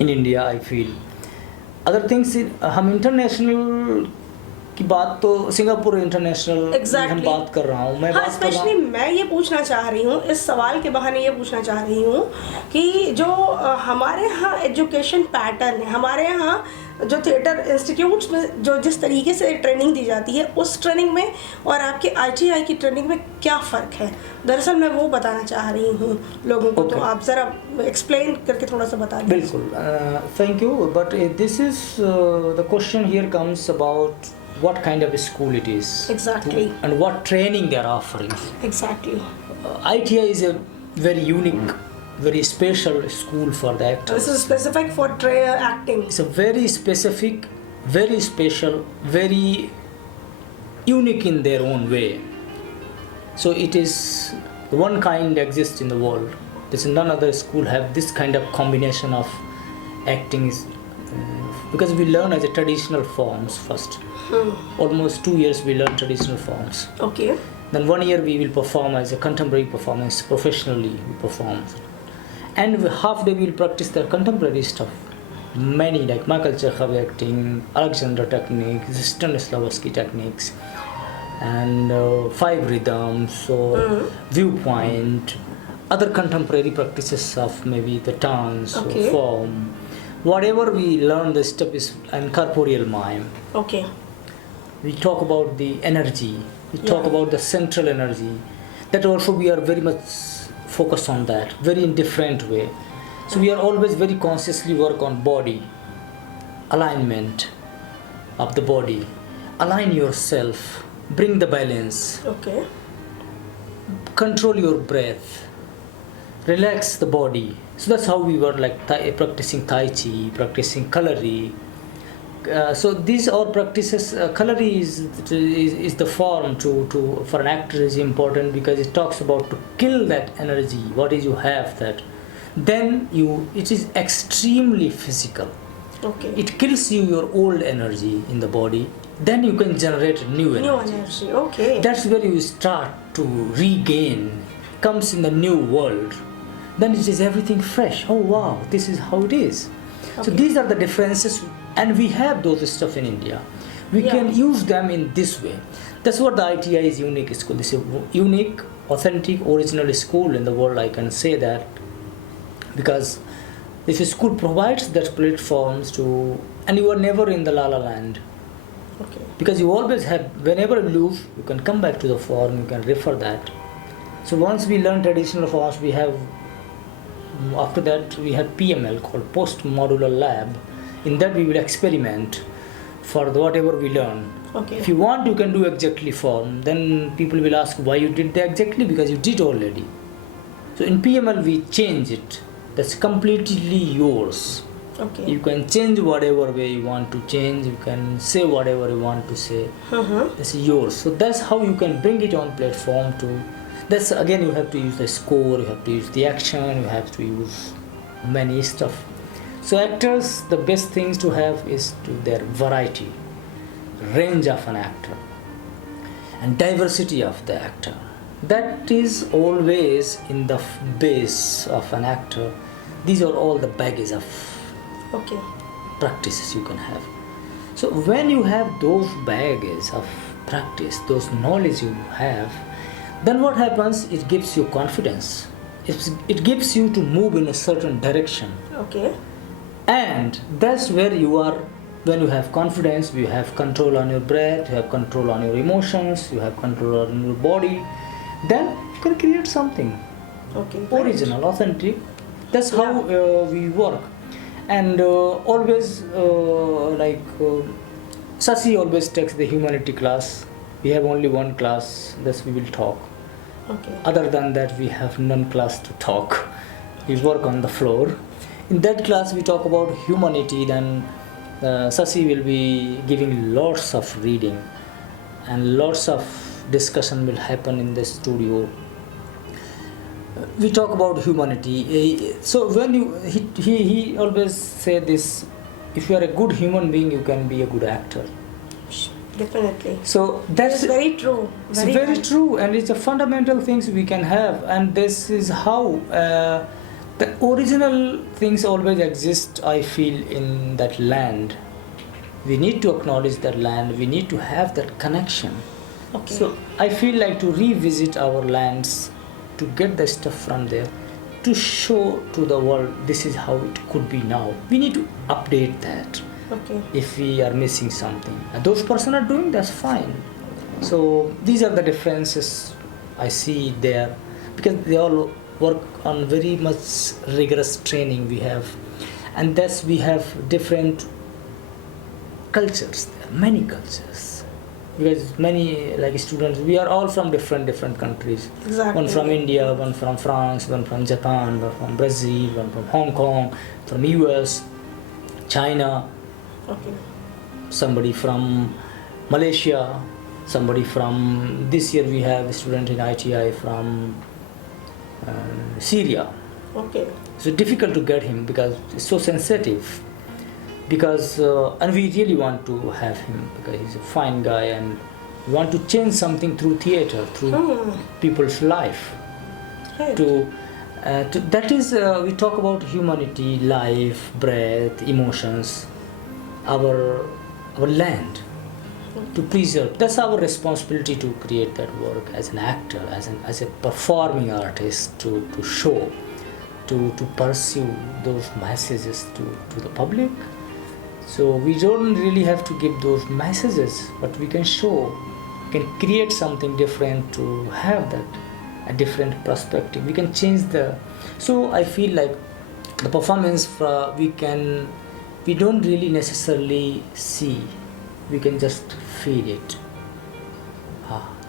in India, I feel. Other things, हम international की बात तो Singapore international हम बात कर रहा हूँ मैं। हाँ, स्पेशली मैं ये पूछना चाह रही हूँ, इस सवाल के बहाने ये पूछना चाह रही हूँ कि जो हमारे यहाँ एजुकेशन पैटर्न है, हमारे यहाँ जो थिएटर इंस्टीट्यूट्स में जो जिस तरीके से ट्रेनिंग दी जाती है, उस ट्रेनिंग में और आपके ITI की ट्रेनिंग में क्या फ़र्क है? दरअसल मैं वो बताना चाह रही हूँ लोगों को। तो आप ज़रा एक्सप्लेन करके थोड़ा सा बता दीजिए। बिल्कुल, thank you, but this is the question here comes about what kind of a school it is. Exactly. And what training they are offering. Exactly. ITI is a very unique, very special school for the actors. This is specific for acting. It's a very specific, very special, very unique in their own way. So it is one kind exists in the world. There's none other school have this kind of combination of acting because we learn as a traditional forms first. Almost 2 years we learn traditional forms. Okay. Then 1 year we will perform as a contemporary performance, professionally we perform. And half day we will practice the contemporary stuff. Many like Michael Chekhov acting, Alexander techniques, Stanislavski techniques, and 5 rhythms, or viewpoint, other contemporary practices of maybe the dance or form. Whatever we learn, the stuff is and corporeal mime. Okay. We talk about the energy, we talk about the central energy. That also we are very much focused on that, very in different way. So we are always very consciously work on body, alignment of the body. Align yourself, bring the balance. Okay. Control your breath, relax the body. So that's how we were like practicing Tai Chi, practicing Kalari. So these are practices. Kalari is the form to for an actor is important because it talks about to kill that energy. What is you have that, then it is extremely physical. Okay. It kills your old energy in the body. Then you can generate new energy. New energy. Okay. That's where you start to regain. Comes in the new world. Then it is everything fresh. Oh wow, this is how it is. So these are the differences, and we have those stuff in India. We can use them in this way. That's what the ITI is unique school. This is unique, authentic, original school in the world. I can say that because if a school provides that platforms to, and you are never in the la la land. Okay. Because you always have, whenever you lose, you can come back to the form. You can refer that. So once we learn traditional forms, we have. After that we had PML called post modular lab. In that we will experiment for whatever we learn. Okay. If you want, you can do exactly form. Then people will ask why you did that exactly, because you did already. So in PML we change it. That's completely yours. Okay. You can change whatever way you want to change. You can say whatever you want to say. That's yours. So that's how you can bring it on platform to. That's again, you have to use the score, you have to use the action, you have to use many stuff. So actors, the best things to have is to their variety, range of an actor, and diversity of the actor. That is always in the base of an actor. These are all the baggage of practices you can have. So when you have those baggage of practice, those knowledge you have, then what happens? It gives you confidence. It gives you to move in a certain direction. Okay. And that's where you are. When you have confidence, you have control on your breath, you have control on your emotions, you have control on your body, then you can create something original, authentic. That's how we work. And always Sasi always takes the humanity class. We have only one class, thus we will talk. Okay. Other than that, we have none class to talk. We work on the floor. in that class we talk about humanity. Then Sasi will be giving lots of reading and lots of discussion will happen in the studio. We talk about humanity. So when he always say this, if you are a good human being, you can be a good actor. Definitely. So That's that's very true. it's very nice. true, and it's a fundamental things we can have, and this is how the original things always exist. I feel in that land. We need to acknowledge that land. We need to have that connection. Okay. So I feel like to revisit our lands, to get the stuff from there, to show to the world this is how it could be now. We need to update that. Okay. If we are missing something, and those person are doing, that's fine. So these are the differences I see there, because they all work on very much rigorous training we have, and thus we have different cultures. There are many cultures, because many like students, we are all from different countries. Exactly. One from India, one from France, one from Japan, one from Brazil, one from Hong Kong, from US, China, Okay. somebody from Malaysia, somebody from, this year we have a student in ITI from Syria. Okay. So difficult to get him because it's so sensitive, because and we really want to have him because he's a fine guy, and we want to change something through theater, through people's life. Right. To that is we talk about humanity, life, breath, emotions, our land, to preserve. That's our responsibility, to create that work as an actor, as a performing artist, to show, to pursue those messages to the public. So we don't really have to give those messages, but we can show, can create something different, to have that a different perspective. We can change the. So I feel like the performance we don't really necessarily see, we can just feel it.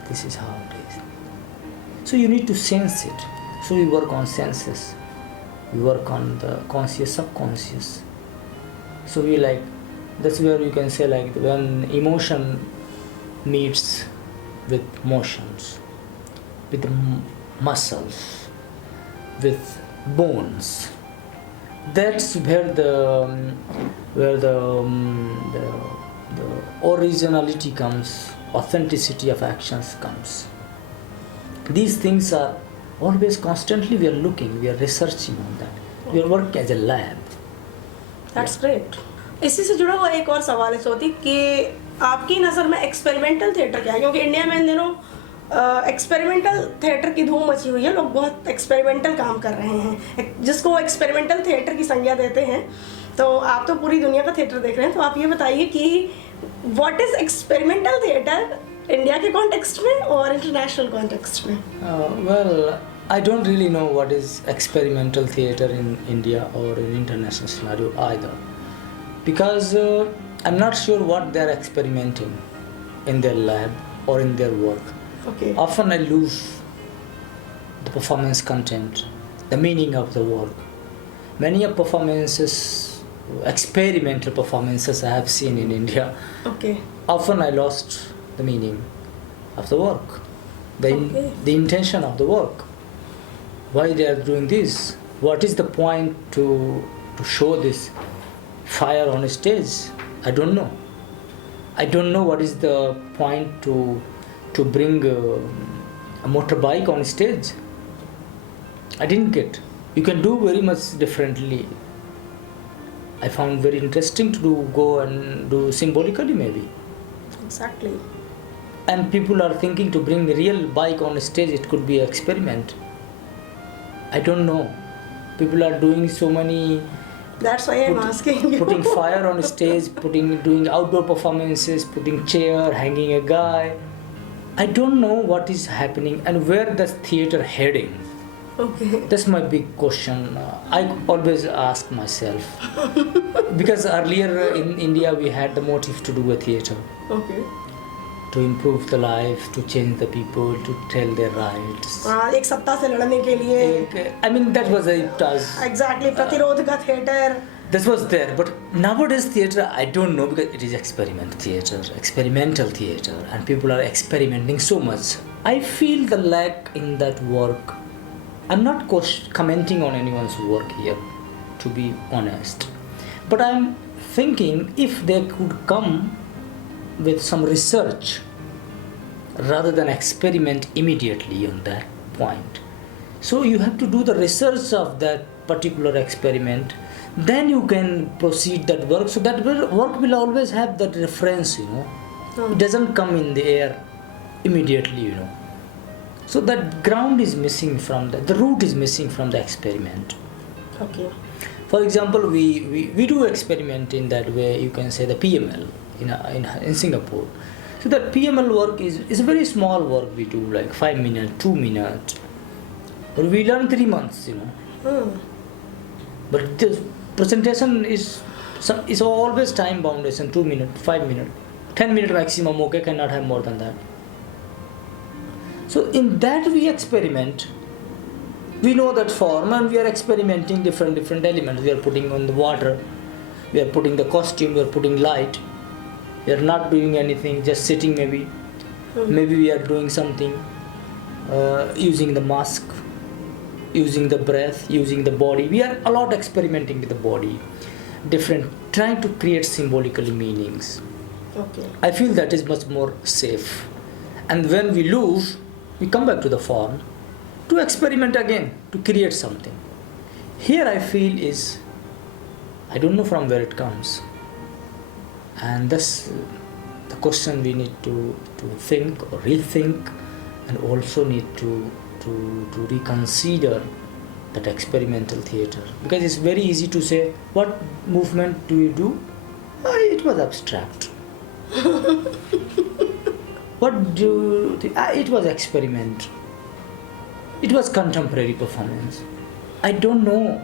This is how it is. So you need to sense it. So we work on senses, we work on the conscious, subconscious. So we like, that's where you can say like when emotion meets with motions, with muscles, with bones, that's where the originality comes, authenticity of actions comes. These things are always constantly we are looking, we are researching on that. We are working as a lab. That's great. इसी से जुड़ा हुआ एक और सवाल है ज्योति कि आपकी नज़र में एक्सपेरिमेंटल थिएटर क्या है, क्योंकि इंडिया में इन दिनों एक्सपेरिमेंटल थिएटर की धूम मची हुई है, लोग बहुत एक्सपेरिमेंटल काम कर रहे हैं, जिसको एक्सपेरिमेंटल थिएटर की संज्ञा देते हैं। तो आप तो पूरी दुनिया का थिएटर देख रहे हैं, तो आप ये बताइए कि what is experimental theatre India के कॉन्टेक्स्ट में और इंटरनेशनल कॉन्टेक्स्ट में? Well, I don't really know what is experimental theater in India or in international scenario either, because I'm not sure what they're experimenting in their lab or in their work. Okay. Often I lose the performance content, the meaning of the work. Many of performances, experimental performances I have seen in India, Okay. often I lost the meaning of the work, Okay. the intention of the work. Why they are doing this? What is the point to show this fire on a stage? I don't know. I don't know what is the point to bring a motorbike on stage. I didn't get. You can do very much differently. I found very interesting to go and do symbolically maybe. Exactly. And people are thinking to bring a real bike on stage, it could be an experiment. I don't know. People are doing so many, That's why I'm asking you. putting fire on stage, doing outdoor performances, putting chair, hanging a guy. I don't know what is happening and where the theater heading. Okay. That's my big question. I always ask myself. Because earlier in India we had the motive to do a theater. Okay. to improve the life, to change the people, to tell their rights. हाँ, एक सत्ता से लड़ने के लिए I mean, that was it was exactly प्रतिरोध का theatre. this was there, but nowadays theater I don't know because it is experimental theater, and people are experimenting so much. I feel the lack in that work. I'm not commenting on anyone's work here, to be honest, but I'm thinking if they could come with some research rather than experiment immediately on that point. So you have to do the research of that particular experiment, then you can proceed that work. So that work will always have that reference, It doesn't come in the air immediately, So that ground is missing from the root is missing from the experiment. Okay. For example, we do experiment in that way, you can say the PML in Singapore. So that PML work is a very small work we do, like 5 minutes, 2 minutes. But we learn 3 months, But the presentation is always time bound, 2 minutes, 5 minutes, 10 minutes maximum, okay, cannot have more than that. So in that we experiment. We know that form and we are experimenting different elements. We are putting on the water, we are putting the costume, we are putting light. We are not doing anything, just sitting maybe. Maybe we are doing something, using the mask, using the breath, using the body. We are a lot experimenting with the body, trying to create symbolically meanings. Okay. I feel that is much more safe. And when we lose, we come back to the form to experiment again, to create something. Here I feel I don't know from where it comes. And that's the question we need to think or rethink, and also need to reconsider that experimental theater. Because it's very easy to say, what movement do you do? It was abstract. It was experiment. It was contemporary performance. I don't know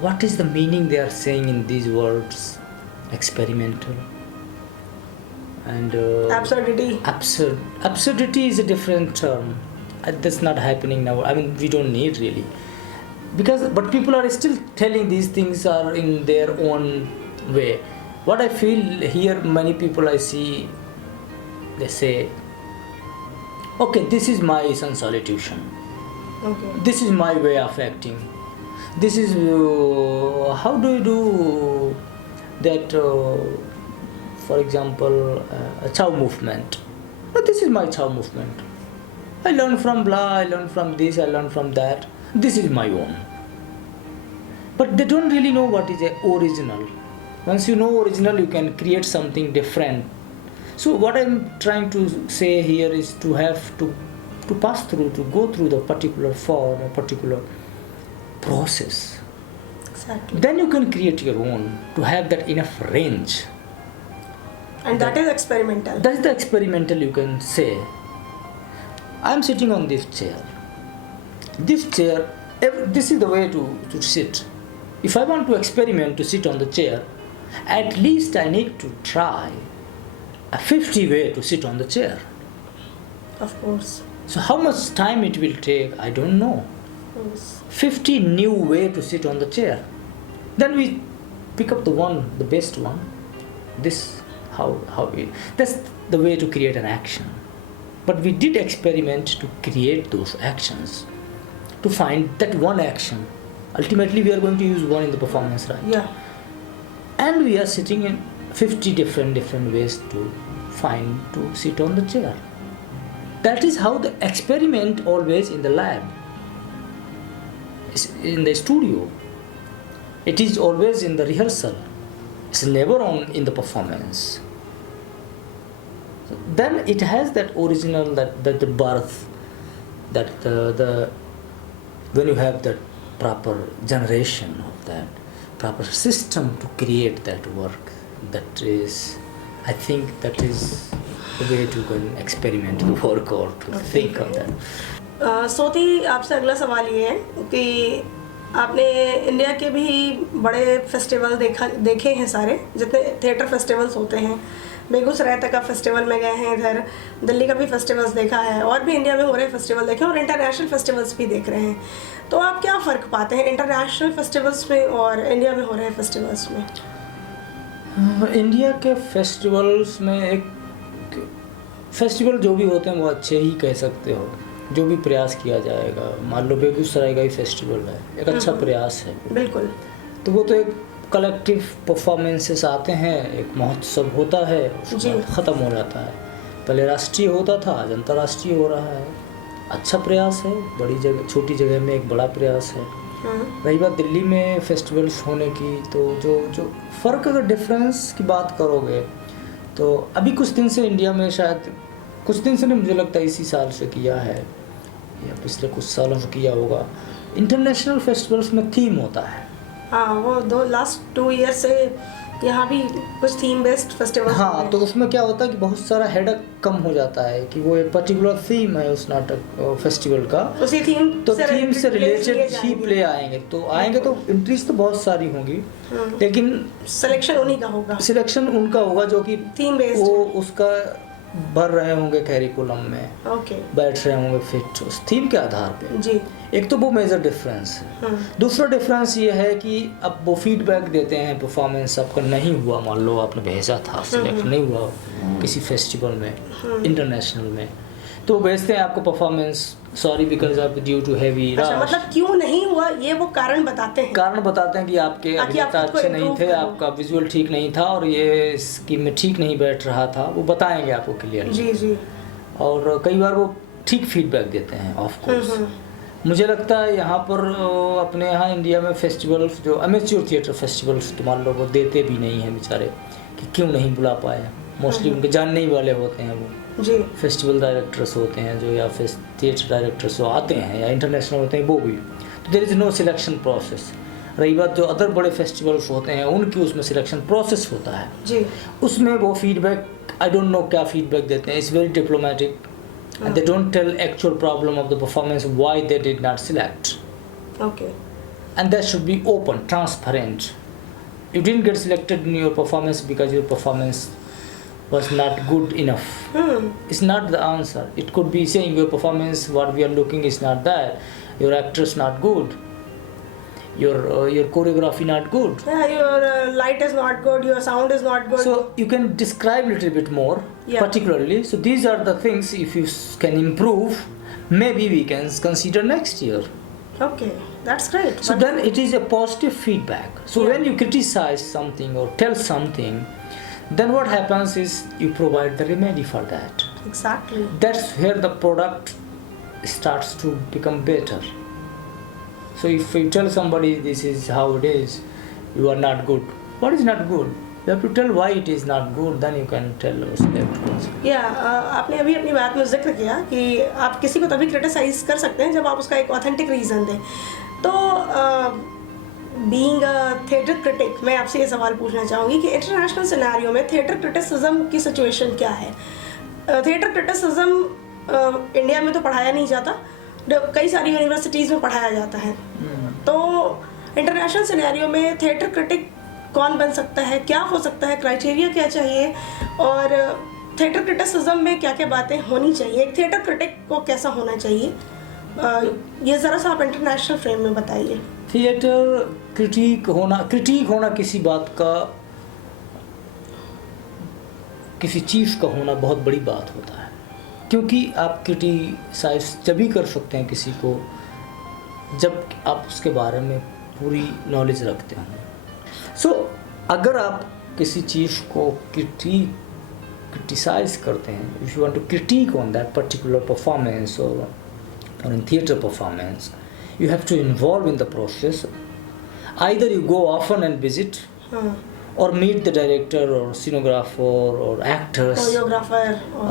what is the meaning they are saying in these words, experimental. And Absurdity. Absurdity is a different term. That's not happening now. I mean, we don't need really. But people are still telling these things are in their own way. What I feel here, many people I see, they say, okay, this is my substitution. Okay. This is my way of acting. This is how do you do that? For example, a Chow movement. This is my Chow movement. I learned from blah. I learned from this. I learned from that. This is my own. But they don't really know what is the original. Once you know original, you can create something different. So what I'm trying to say here is to have to pass through, to go through the particular form, a particular process. Exactly. Then you can create your own, to have that enough range. And that is experimental. That's the experimental, you can say. I'm sitting on this chair. This is the way to sit. If I want to experiment to sit on the chair, at least I need to try a 50 way to sit on the chair. Of course. So how much time it will take, I don't know. Yes. 50 new way to sit on the chair. Then we pick up the best one. That's the way to create an action. But we did experiment to create those actions, to find that one action. Ultimately, we are going to use one in the performance, right? Yeah. And we are sitting in 50 different ways to sit on the chair. That is how the experiment always in the lab, in the studio. It is always in the rehearsal. It's never in the performance. Then it has that original, that the birth, that the when you have that proper generation of that proper system to create that work, I think that is the way to can experiment to work or to think of that. सोती आपसे अगला सवाल ये है कि आपने India के भी बड़े फेस्टिवल देखे हैं सारे, जितने थिएटर फेस्टिवल्स होते हैं, बेगूसराय तक का फेस्टिवल में गए हैं, इधर दिल्ली का भी फेस्टिवल्स देखा है, और भी इंडिया में हो रहे फेस्टिवल देखे और इंटरनेशनल फेस्टिवल्स भी देख रहे हैं। तो आप क्या फ़र्क पाते हैं इंटरनेशनल फेस्टिवल्स में और इंडिया में हो रहे फेस्टिवल्स में? इंडिया के फेस्टिवल्स में एक फेस्टिवल जो भी होते हैं वो अच्छे ही कह सकते हो, जो भी प्रयास किया जाएगा। मान लो बेगूसराय का ही फेस्टिवल है, एक अच्छा प्रयास है, बिल्कुल। तो वो तो एक कलेक्टिव परफॉर्मेंसेस आते हैं, एक महोत्सव होता है, उसके बाद ख़त्म हो जाता है। पहले राष्ट्रीय होता था, आज अंतर्राष्ट्रीय हो रहा है। अच्छा प्रयास है, बड़ी जगह छोटी जगह में एक बड़ा प्रयास है। रही बात दिल्ली में फेस्टिवल्स होने की, तो जो फ़र्क, अगर डिफरेंस की बात करोगे तो अभी कुछ दिन से इंडिया में, शायद कुछ दिन से नहीं, मुझे लगता है इसी साल से किया है या पिछले कुछ सालों से किया होगा, इंटरनेशनल फेस्टिवल्स में थीम होता है। हाँ, वो लास्ट 2 ईयर से यहाँ भी कुछ थीम बेस्ड फेस्टिवल। हाँ, तो उसमें क्या होता है कि बहुत सारा हेडक कम हो जाता है कि वो एक पर्टिकुलर थीम है उस नाटक फेस्टिवल का, उसी थीम तो थीम से रिलेटेड ही प्ले आएंगे, तो एंट्रीज तो बहुत सारी होंगी, लेकिन सिलेक्शन उन्हीं का होगा, सिलेक्शन उनका होगा जो कि थीम बेस्ड वो उसका भर रहे होंगे कैरिकुलम में, ओके, बैठ रहे होंगे फिट उस थीम के आधार पे। जी। एक तो वो मेजर डिफरेंस है। दूसरा डिफरेंस ये है कि अब वो फीडबैक देते हैं, परफॉर्मेंस आपका नहीं हुआ, मान लो आपने भेजा था, सिलेक्ट नहीं हुआ किसी फेस्टिवल में, इंटरनेशनल में, तो वो भेजते हैं आपको performance, sorry because of due to heavy rush. अच्छा, मतलब क्यों नहीं हुआ ये वो कारण बताते हैं? कारण बताते हैं कि आपके अभिनेता अच्छे नहीं थे, आपका विजुअल ठीक नहीं था, और ये स्कीम में ठीक नहीं बैठ रहा था, वो बताएंगे आपको क्लियर। जी जी। और कई बार वो ठीक फीडबैक देते हैं, ऑफ कोर्स। मुझे लगता है यहाँ पर अपने यहाँ इंडिया में फेस्टिवल्स, जो अमेच्योर थिएटर फेस्टिवल्स, तो मान लो वो देते भी नहीं हैं बेचारे, कि क्यों नहीं बुला पाए। मोस्टली उनके जानने ही वाले होते हैं वो जी, फेस्टिवल डायरेक्टर्स होते हैं जो, या फिर थिएटर डायरेक्टर्स जो आते हैं या इंटरनेशनल होते हैं वो भी, तो there is no selection process. रही बात जो अदर बड़े फेस्टिवल्स होते हैं उनकी, उसमें सिलेक्शन प्रोसेस होता है जी, उसमें वो फीडबैक, आई डोंट नो क्या फीडबैक देते हैं, it's very diplomatic, and they don't tell actual problem of the performance, why they did not select, okay, and that should be open, transparent. You didn't get selected in your performance because your performance was not good enough. It's not the answer. It could be saying your performance, what we are looking is not that, your actress not good, your choreography not good. yeah, your light is not good, your sound is not good. So you can describe a little bit more, Yeah. particularly. So these are the things, if you can improve, maybe we can consider next year. Okay, that's great. So then it is a positive feedback. So Yeah. when you criticize something or tell something, then what happens is you provide the remedy for that. Exactly. That's where the product starts to become better. So if you tell somebody this is how it is, you are not good. What is not good? You have to tell why it is not good, then you can tell us afterwards. या आपने अभी अपनी बात में जिक्र किया कि आप किसी को तभी क्रिटिसाइज कर सकते हैं जब आप उसका एक ऑथेंटिक रीज़न दें। तो बीइंग अ थिएटर क्रिटिक, मैं आपसे ये सवाल पूछना चाहूँगी कि इंटरनेशनल सिनेरियो में थिएटर क्रिटिसिज्म की सिचुएशन क्या है? थिएटर क्रिटिसिज्म इंडिया में तो पढ़ाया नहीं जाता, कई सारी यूनिवर्सिटीज़ में पढ़ाया जाता है। तो इंटरनेशनल सिनेरियो में थिएटर क्रिटिक कौन बन सकता है, क्या हो सकता है, क्राइटेरिया क्या चाहिए, और थिएटर क्रिटिसिज्म में क्या क्या बातें होनी चाहिए, एक थिएटर क्रिटिक को कैसा होना चाहिए, ये ज़रा सा आप इंटरनेशनल फ्रेम में बताइए। थिएटर क्रिटिक होना किसी बात का, किसी चीज़ का होना बहुत बड़ी बात होता है, क्योंकि आप क्रिटिसाइज जब कर सकते हैं किसी को जब आप उसके बारे में पूरी नॉलेज रखते हैं। सो अगर आप किसी चीज़ को क्रिटिसाइज करते हैं, if you want to critic on that particular performance और in theatre performance, you have to involve in the process. Either you go often and visit, or meet the director or scenographer or actors,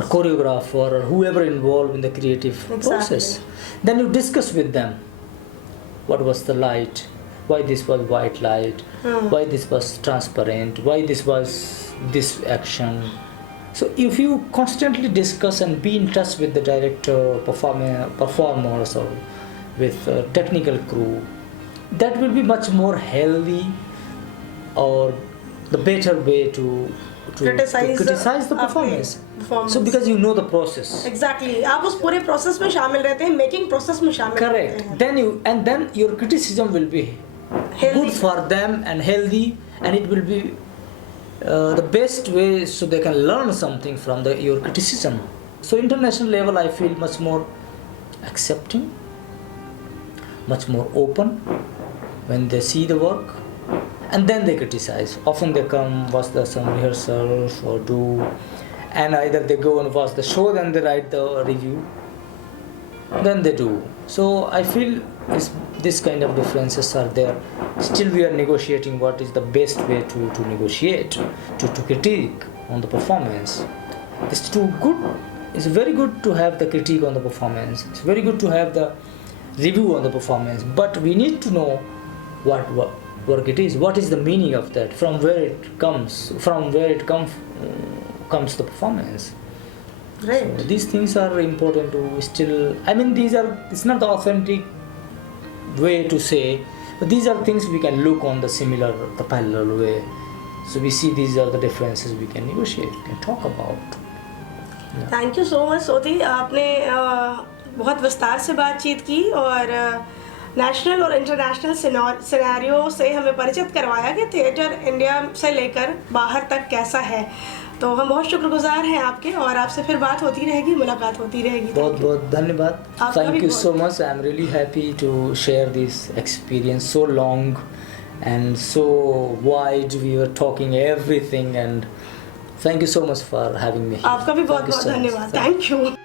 choreographer or whoever involved in the creative process. Then you discuss with them what was the light, why this was white light, why this was transparent, why this was this action. So if you constantly discuss and be in touch with the director, performers or with technical crew, that will be much more healthy or the better way to Criticize the performance. So because you know the process. Exactly. आप उस पूरे process में शामिल रहते हैं, making process में शामिल रहते Correct. हैं. Then your criticism will be Healthy. good for them and healthy, and it will be the best way so they can learn something from your criticism. So international level, I feel much more accepting, much more open when they see the work, and then they criticize. Often they come watch some rehearsals or do, and either they go and watch the show, then they write the review, then they do. So I feel this kind of differences are there. Still we are negotiating what is the best way to negotiate, to critique on the performance. It's too good. It's very good to have the critique on the performance. It's very good to have the review on the performance. But we need to know what work it is. What is the meaning of that? From where it comes? From where it comes the performance. Right. So these things are important to still. I mean, it's not the authentic way to say, but these are things we can look on the parallel way. So we see these are the differences we can negotiate, we can talk about. Thank you so much सोती, आपने बहुत विस्तार से बातचीत की और national और international scenario से हमें परिचित करवाया कि थिएटर इंडिया से लेकर बाहर तक कैसा है. तो हम बहुत शुक्रगुजार हैं आपके, और आपसे फिर बात होती रहेगी, मुलाकात होती रहेगी. बहुत बहुत धन्यवाद. Thank you so much. I am really happy to share this experience. So long and so wide, we were talking everything, and thank you so much for having me here. आपका भी बहुत बहुत धन्यवाद. Thank you.